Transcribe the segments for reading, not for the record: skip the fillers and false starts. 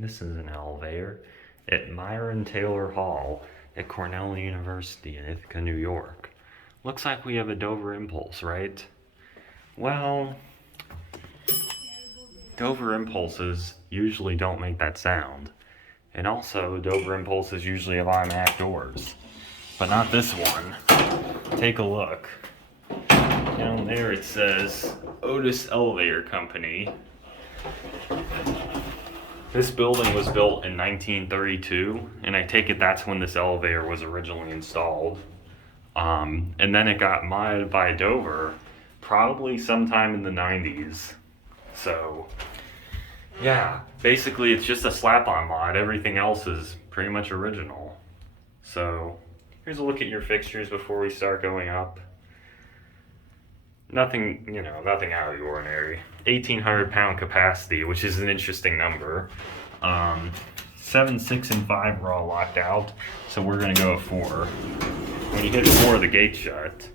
This is an elevator at Myron Taylor Hall at Cornell University in Ithaca, New York. Looks like we have a Dover impulse, right? Well, Dover impulses usually don't make that sound. And also, Dover impulses usually have automatic doors. But not this one. Take a look. Down there it says Otis Elevator Company. This building was built in 1932, and I take it that's when this elevator was originally installed. And then it got modded by Dover probably sometime in the 90s. So, yeah, basically it's just a slap-on mod. Everything else is pretty much original. So, here's a look at your fixtures before we start going up. Nothing out of the ordinary. 1,800 pound capacity, which is an interesting number. 7, 6, and 5 are all locked out, so we're gonna go at 4. When you hit 4, the gate's shut.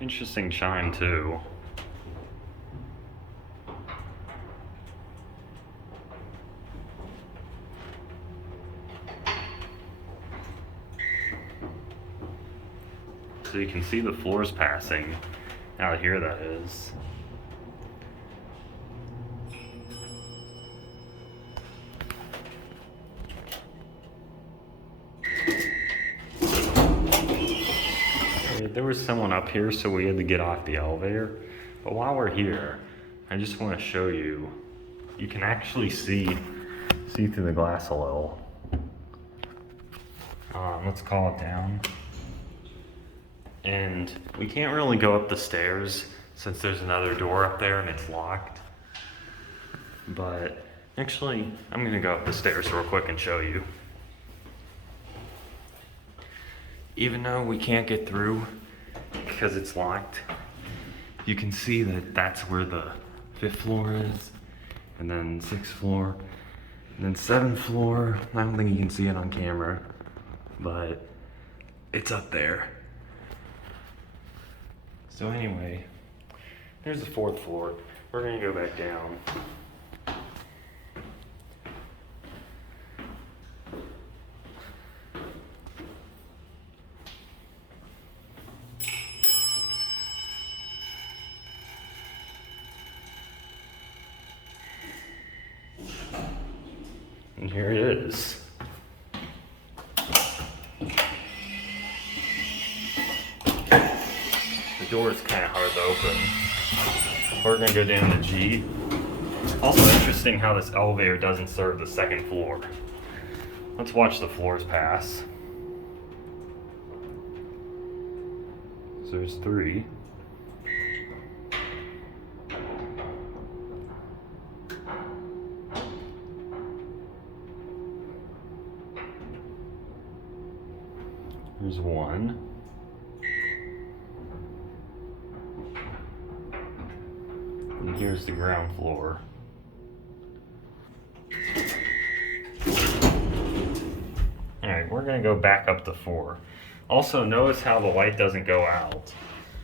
Interesting chime too. So you can see the floors passing out here, that is. There was someone up here, so we had to get off the elevator. But while we're here, I just want to show you, you can actually see through the glass a little. Let's call it down. And we can't really go up the stairs since there's another door up there and it's locked. But actually, I'm gonna go up the stairs real quick and show you. Even though we can't get through because it's locked, you can see that that's where the 5th floor is, and then 6th floor, and then 7th floor. I don't think you can see it on camera, but it's up there. So anyway, there's the 4th floor. We're gonna go back down. And here it is. The door is kind of hard to open. We're gonna go down to G. Also interesting how this elevator doesn't serve the 2nd floor. Let's watch the floors pass. So there's 3. There's 1. And here's the ground floor. Alright, we're gonna go back up to 4. Also, notice how the light doesn't go out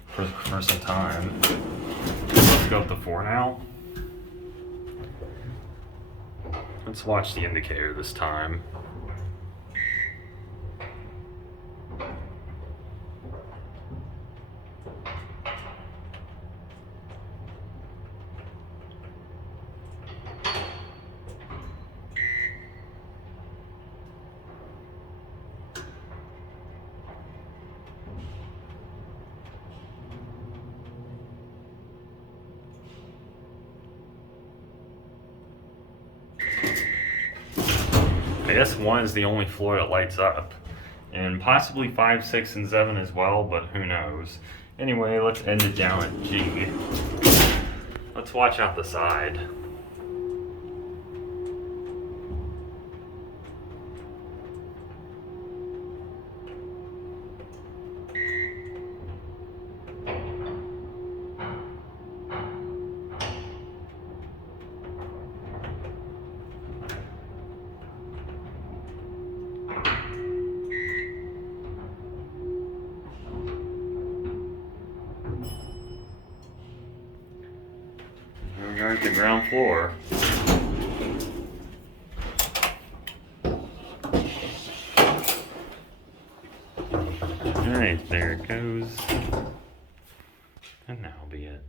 for some time. Let's go up to 4 now. Let's watch the indicator this time. I guess 1 is the only floor that lights up, and possibly 5, 6, and 7 as well, but who knows. Anyway, let's end it down at G. Let's watch out the side. We are at the ground floor. Alright, there it goes. And that'll be it.